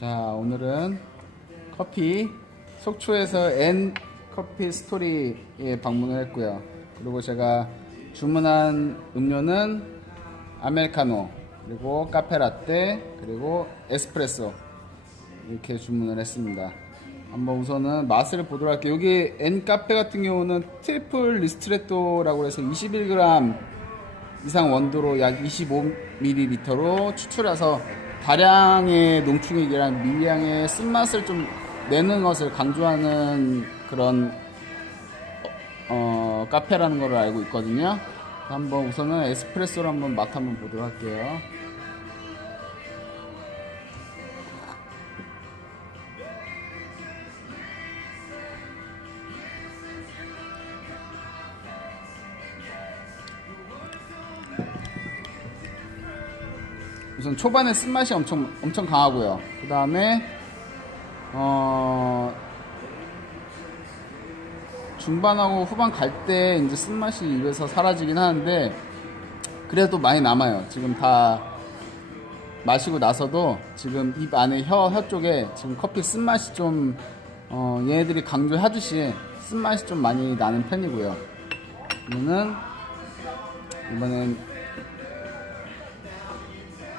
자, 오늘은 커피 속초에서 N 커피 스토리에 방문을 했고요. 그리고 제가 주문한 음료는 아메리카노, 그리고 카페 라떼, 그리고 에스프레소 이렇게 주문을 했습니다. 한번 우선은 맛을 보도록 할게요. 여기 N 카페 같은 경우는 트리플 리스트레토라고 해서 21g 이상 원도로 약 25ml로 추출해서 다량의 농축액이랑 미량의 쓴맛을 좀 내는 것을 강조하는 그런 어, 카페라는 걸 알고 있거든요. 한번 우선은 에스프레소를 한번 맛 한번 보도록 할게요. 우선 초반에 쓴맛이 엄청 엄청 강하고요. 그 다음에 어 중반하고 후반 갈 때 이제 쓴맛이 입에서 사라지긴 하는데 그래도 많이 남아요. 지금 다 마시고 나서도 지금 입 안에 혀, 혀 쪽에 지금 커피 쓴맛이 좀 어, 얘네들이 강조하듯이 쓴맛이 좀 많이 나는 편이고요. 이거는 이번엔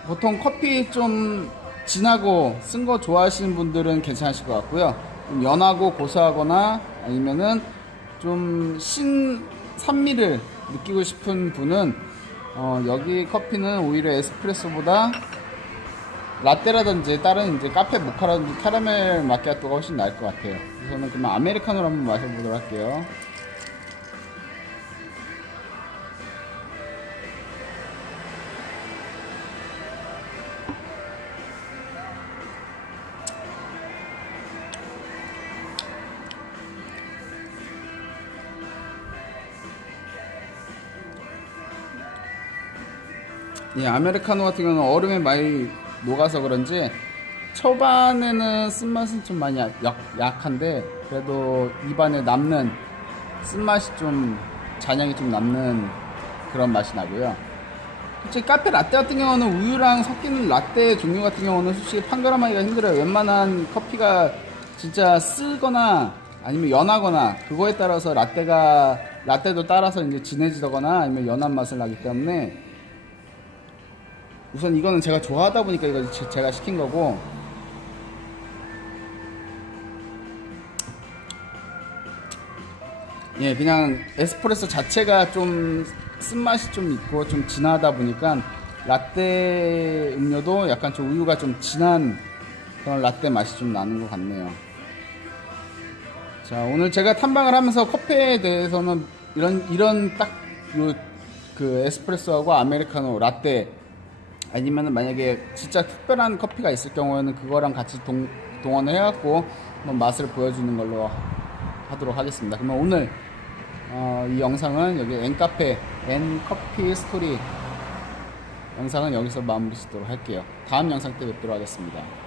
보통 커피 좀 진하고 쓴 거 좋아하시는 분들은 괜찮으실 것 같고요. 좀 연하고 고소하거나 아니면은 좀 신 산미를 느끼고 싶은 분은 어, 여기 커피는 오히려 에스프레소보다 라떼라든지 다른 이제 카페 모카라든지 캐러멜 마키아토가 훨씬 나을 것 같아요. 우선은 그러면 아메리카노를 한번 마셔보도록 할게요. 예, 아메리카노 같은 경우는 얼음에 많이 녹아서 그런지 초반에는 쓴맛은 좀 많이 약, 약, 약한데 그래도 입안에 남는 쓴맛이 좀 잔향이 좀 남는 그런 맛이 나고요. 솔직히 카페 라떼 같은 경우는 우유랑 섞이는 라떼 종류 같은 경우는 솔직히 판가름하기가 힘들어요. 웬만한 커피가 진짜 쓰거나 아니면 연하거나 그거에 따라서 라떼가 라떼도 따라서 이제 진해지거나 아니면 연한 맛을 나기 때문에 우선 이거는 제가 좋아하다 보니까 이거 제- 제가 시킨 거고. 예 그냥 에스프레소 자체가 좀 쓴맛이 좀 있고 좀 진하다 보니까 라떼 음료도 약간 좀 우유가 좀 진한 그런 라떼 맛이 좀 나는 것 같네요. 자 오늘 제가 탐방을 하면서 커피에 대해서는 이런 이런 딱 요 그 에스프레소하고 아메리카노 라떼 아니면 만약에 진짜 특별한 커피가 있을 경우에는 그거랑 같이 동, 동원을 해갖고 한번 맛을 보여주는 걸로 하도록 하겠습니다. 그러면 오늘 어, 이 영상은 여기 N카페 N커피 스토리 영상은 여기서 마무리 짓도록 할게요. 다음 영상 때 뵙도록 하겠습니다.